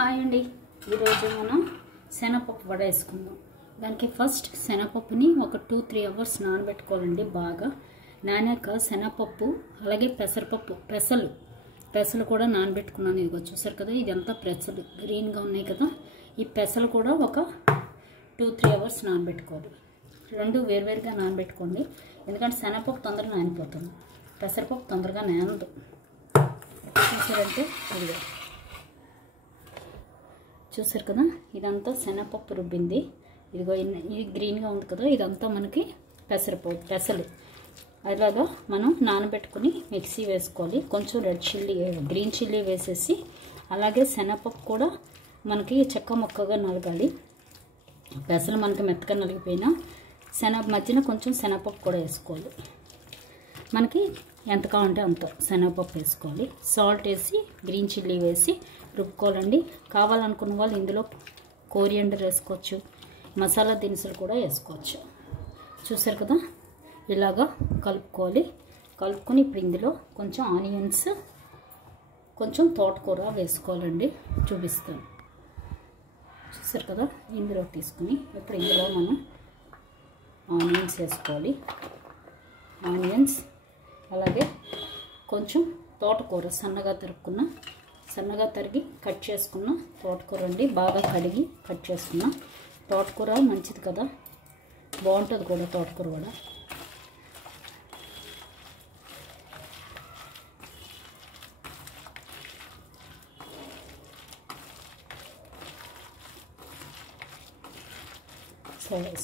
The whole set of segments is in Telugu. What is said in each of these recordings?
హాయ్ అండి, ఈరోజు మనం శనగపప్పు వడ వేసుకుందాం. దానికి ఫస్ట్ శనగపప్పుని ఒక 2-3 అవర్స్ నానబెట్టుకోవాలండి. బాగా నానాక శనగపప్పు అలాగే పెసలు కూడా నానబెట్టుకున్నాను. ఇదిగో చూసారు కదా, ఇదంతా పెసలు గ్రీన్గా ఉన్నాయి కదా. ఈ పెసలు కూడా ఒక 2-3 అవర్స్ నానబెట్టుకోవాలి. రెండు వేరువేరుగా నానబెట్టుకోండి, ఎందుకంటే శనగపప్పు తొందరగా నానిపోతుంది, పెసరపప్పు తొందరగా నానదు. చూసారంటే ఇదిగో చూసారు కదా, ఇదంతా శనగపప్పు రుబ్బింది. ఇదిగో ఇది గ్రీన్గా ఉంది కదా, ఇదంతా మనకి పెసలు అలాగా మనం నానబెట్టుకుని మిక్సీ వేసుకోవాలి. కొంచెం గ్రీన్ చిల్లీ వేసేసి, అలాగే శనగపప్పు కూడా మనకి చెక్క ముక్కగా నలగాలి. పెసలు మనకి మెత్తగా నలిగిపోయినా మధ్యన కొంచెం శనగపప్పు కూడా వేసుకోవాలి. మనకి ఎంత కావాలంటే అంత శనగపప్పు వేసుకోవాలి. సాల్ట్ వేసి గ్రీన్ చిల్లీ వేసి రుబ్బుకోవాలండి. కావాలనుకున్న వాళ్ళు ఇందులో కోరియండర్ వేసుకోవచ్చు, మసాలా దినుసులు కూడా వేసుకోవచ్చు. చూసారు కదా, ఇలాగా కలుపుకోవాలి. కలుపుకొని ఇప్పుడు ఇందులో కొంచెం ఆనియన్స్, కొంచెం తోటకూర వేసుకోవాలండి. చూపిస్తాను. చూసారు కదా, ఇందులో తీసుకుని ఇప్పుడు ఇందులో మనం ఆనియన్స్ వేసుకోవాలి. ఆనియన్స్ అలాగే కొంచెం తోటకూర సన్నగా తరిగి కట్ చేసుకున్న తోటకూర అండి. బాగా కడిగి కట్ చేసుకున్న తోటకూర మంచిది కదా, బాగుంటుంది కూడా తోటకూర కూడా.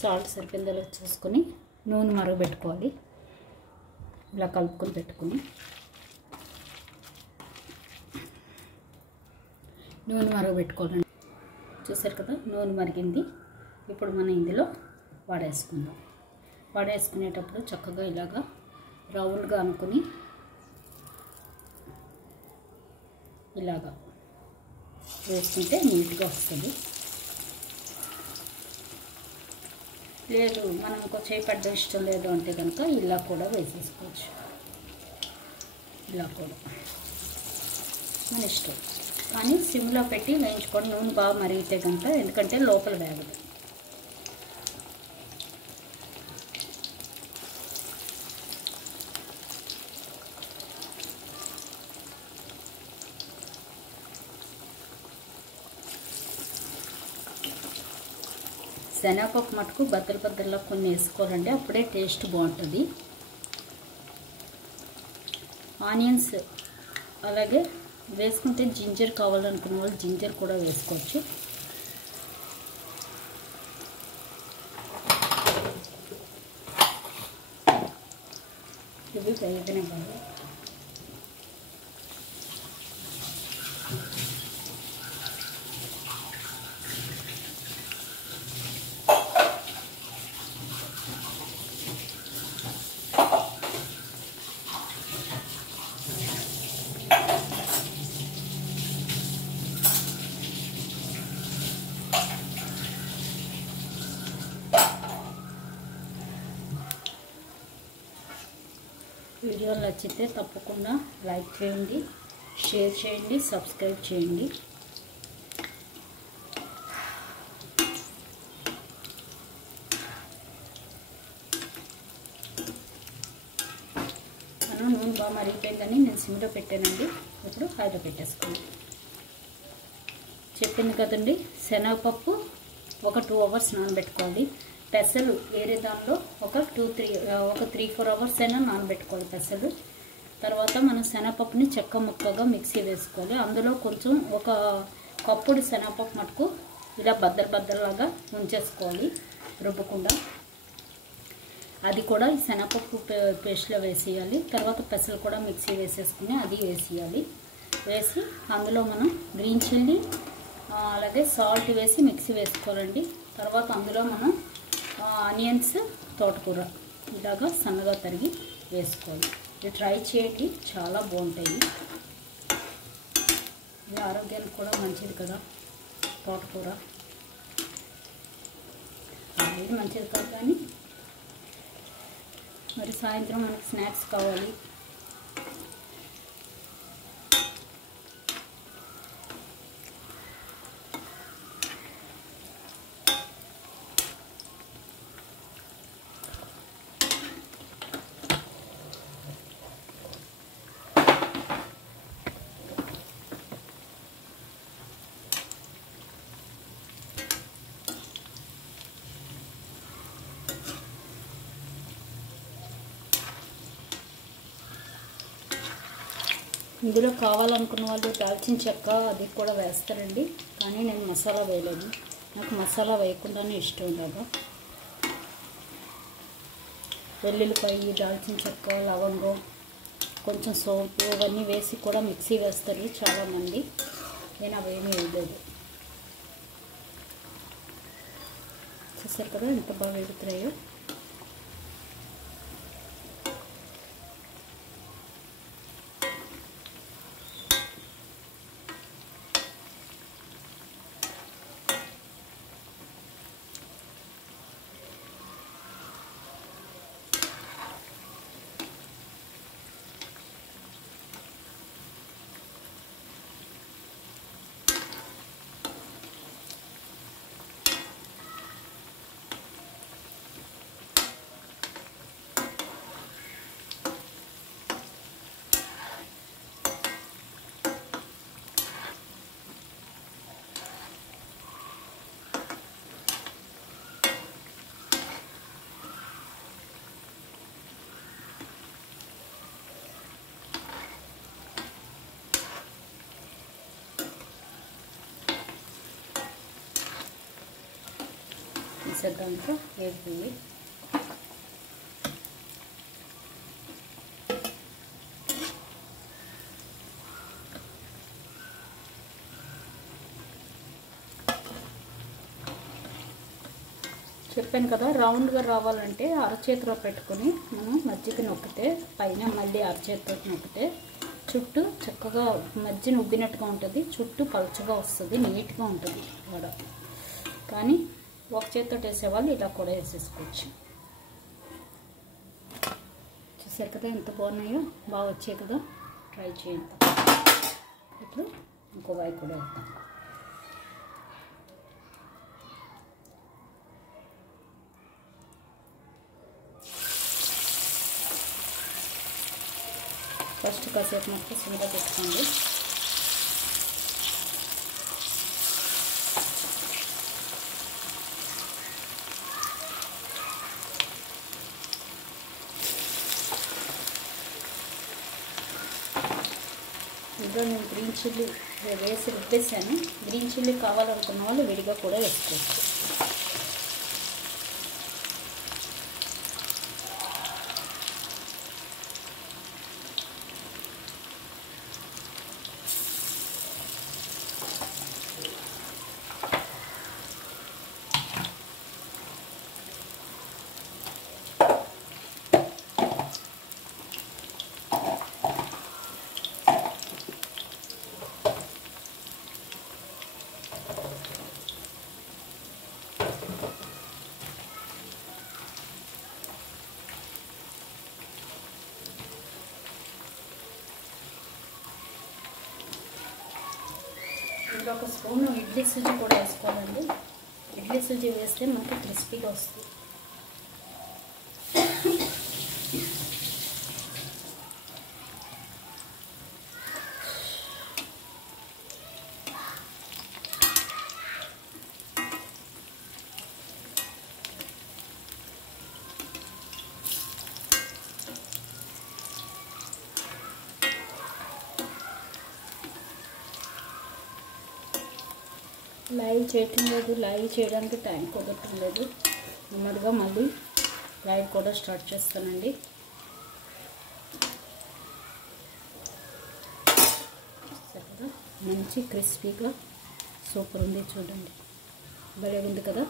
సాల్ట్ సరిపోయిందో చూసుకొని నూనె మరగబెట్టుకోవాలి. ఇలా కలుపుకొని పెట్టుకుని నూనె మరగబెట్టుకోవాలండి. చూసారు కదా, నూనె మరిగింది. ఇప్పుడు మనం ఇందులో వడేసుకుందాం. వడేసుకునేటప్పుడు చక్కగా ఇలాగా రౌండ్గా అనుకుని ఇలాగా వేసుకుంటే నీట్గా వస్తుంది. లేదు మనం కొంచెం పడ్డ ఇష్టం లేదు అంటే కనుక ఇలా కూడా వేసేసుకోవచ్చు. ఇలా కూడా మన ఇష్టం, కానీ సిమ్లో పెట్టి వేయించుకోండి. నూనె బాగా మరిగితే కనుక, ఎందుకంటే లోపల వేగదు. శనగపప్పు మటుకు బద్దలు కొన్ని వేసుకోవాలండి, అప్పుడే టేస్ట్ బాగుంటుంది. ఆనియన్స్ అలాగే వేసుకుంటే జింజర్ కావాలనుకున్న వాళ్ళు జింజర్ కూడా వేసుకోవచ్చు. ఇవి వేయగానే కావాలి. వీడియో నచ్చితే తప్పకుండా లైక్ చేయండి, షేర్ చేయండి, సబ్స్క్రైబ్ చేయండి. మనం నూనె బాగా మరిగిపోయిందని నేను సిమ్లో పెట్టానండి. ఇప్పుడు హైలో పెట్టేసుకోండి. చెప్పింది కదండి, శనగపప్పు ఒక 2 అవర్స్ నానబెట్టుకోవాలి. పెసలు వేరే దానిలో ఒక 3-4 అవర్స్ అయినా నానబెట్టుకోవాలి పెసలు. తర్వాత మనం శనగపప్పుని చెక్క ముక్కగా మిక్సీ వేసుకోవాలి. అందులో కొంచెం ఒక కప్పుడు శనగపప్పు మటుకు ఇలా బద్దలాగా ఉంచేసుకోవాలి, రుబ్బకుండా. అది కూడా ఈ శనగపప్పు పేస్ట్లో వేసేయాలి. తర్వాత పెసలు కూడా మిక్సీ వేసేసుకుని అది వేసేయాలి. వేసి అందులో మనం గ్రీన్ చిల్లీ అలాగే సాల్ట్ వేసి మిక్సీ వేసుకోవాలండి. తర్వాత అందులో మనం ఆనియన్స్, తోటకూర ఇలాగా సన్నగా తరిగి వేసుకోవాలి. ఇది ట్రై చేయండి, చాలా బాగుంటాయి. ఇది ఆరోగ్యానికి కూడా మంచిది కదా తోటకూర. ఇది మంచిది కాదు, కానీ మరి సాయంత్రం మనకి స్నాక్స్ కావాలి. ఇందులో కావాలనుకున్న వాళ్ళు దాల్చిన చెక్క అది కూడా వేస్తారండి, కానీ నేను మసాలా వేయలేదు. నాకు మసాలా వేయకుండానే ఇష్టం కదా. వెల్లుల్లిపాయ, దాల్చిన చెక్క, లవంగం, కొంచెం సోంపు అవన్నీ వేసి కూడా మిక్సీ వేస్తారు చాలామంది. నేను అవేమీ వేయలేదు. చూసారు కదా ఎంత బాగా వేగుతున్నాయో. తీసేద్దాంతో వేగుతుంది. చెప్పాను కదా, రౌండ్గా రావాలంటే అరచేతిలో పెట్టుకొని మనం మధ్యకి నొక్కితే పైన మళ్ళీ అరచేతితో నొక్కితే చుట్టూ చక్కగా మధ్యన ఉబ్బినట్టుగా ఉంటుంది, చుట్టూ పలుచగా వస్తుంది, నీట్గా ఉంటుంది వడ. కానీ ఒక చేతితో వేసేవాళ్ళు ఇలా కూడా వేసేసుకోవచ్చు. చూసారు కదా ఎంత బాగున్నాయో, బాగా వచ్చాయి కదా, ట్రై చేయండి. ఇప్పుడు ఇంకో వాయి కూడా వేద్దాం. ఫస్ట్ కాసేపు మొత్తం సిమ్లో పెట్టుకోండి. ఇందులో నేను గ్రీన్ చిల్లీ వేసి రుబ్బేసాను. గ్రీన్ చిల్లీ కావాలనుకున్న వాళ్ళు విడిగా కూడా వేసుకోవచ్చు. ఇందులో ఒక స్పూన్ ఇడ్లీ సుజీ కూడా వేసుకోవాలండి. ఇడ్లీ సుజీ వేస్తే మనకి క్రిస్పీగా వస్తుంది. లైవ్ చేయటం లేదు, లైవ్ చేయడానికి టైం కుదరటం లేదు. నెమ్మదిగా మళ్ళీ లైవ్ కూడా స్టార్ట్ చేస్తానండి. కదా మంచి క్రిస్పీగా సూపర్ ఉంది, చూడండి భలే ఉంది కదా,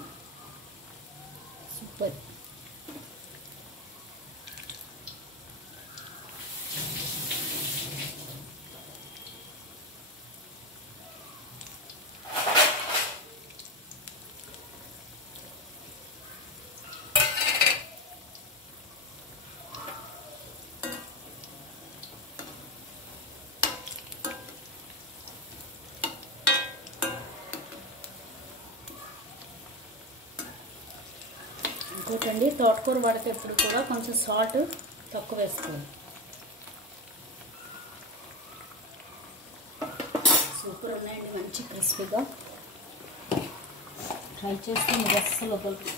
సూపర్. ఇంకోటండి, తోటకూర వాడేటప్పుడు కూడా కొంచెం సాల్ట్ తక్కువ వేసుకోవాలి. సూపర్ ఉన్నాయండి, మంచి క్రిస్పీగా. ట్రై చేస్తే మీరు అస్సలు వదలరు,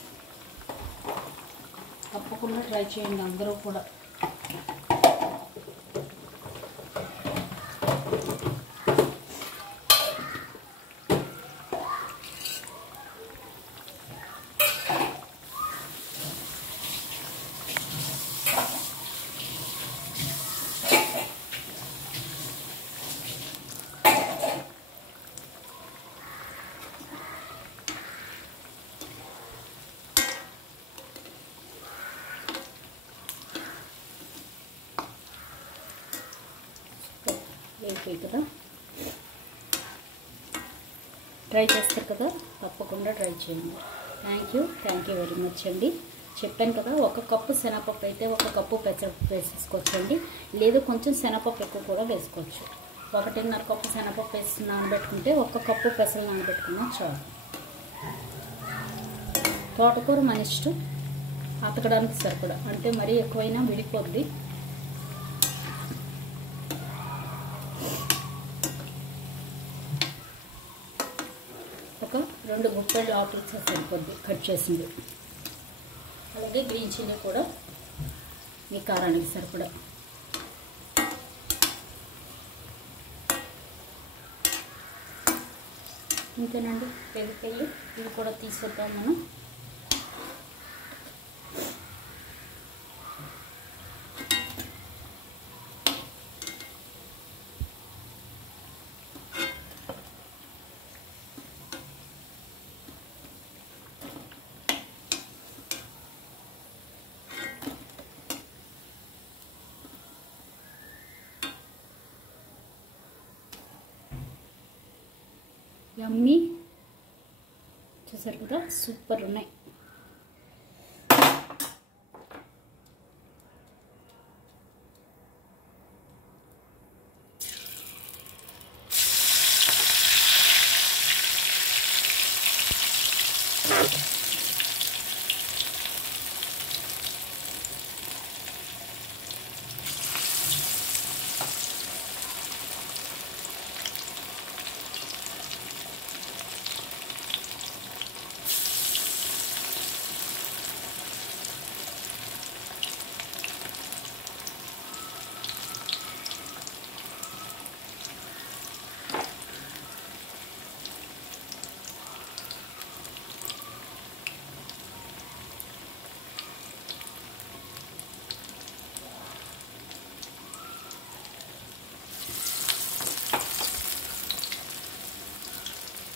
తప్పకుండా ట్రై చేయండి అందరూ కూడా. అయిపోయి కదా. ట్రై చేస్తారు కదా, తప్పకుండా ట్రై చేయండి. థ్యాంక్ యూ వెరీ మచ్ అండి. చెప్పాను కదా, 1 కప్పు శనగపప్పు అయితే 1 కప్పు పెసరపప్పు వేసేసుకోవచ్చండి. లేదు కొంచెం శనగపప్పు ఎక్కువ కూడా వేసుకోవచ్చు. 1.5 కప్పు శనగపప్పు వేసి నానబెట్టుకుంటే 1 కప్పు పెసలు నానబెట్టుకున్నాం చాలు. తోటకూర మన ఇష్టం, అతకడానికి సరిపడా, అంటే మరీ ఎక్కువైనా విడిపోద్ది. ఒక 2 గుప్పెళ్ళు ఆకులు సరిపోద్ది కట్ చేసింది. అలాగే గ్రీన్ చిల్లీ కూడా మీ కారానికి సరిపడా. ఇంతేనండి, పెరిగిపోయి ఇవి కూడా తీసుకొద్దాం మనం. యమ్మీ, చూసారు కదా, సూపర్ ఉన్నాయి.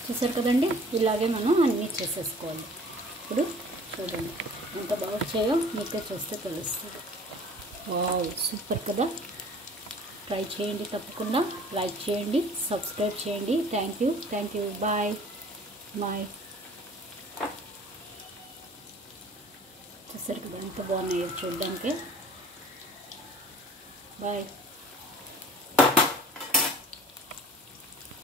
చూసారు కదండి, ఇలాగే మనం అన్నీ చేసేసుకోవాలి. ఇప్పుడు చూడండి ఎంత బాగా వచ్చాయో, మీకే చూస్తే తెలుస్తుంది. వావ్, సూపర్ కదా. ట్రై చేయండి తప్పకుండా. లైక్ చేయండి, సబ్స్క్రైబ్ చేయండి. Thank you. బాయ్. చూసారు కదా ఎంత బాగున్నాయో చూడడానికి. బాయ్.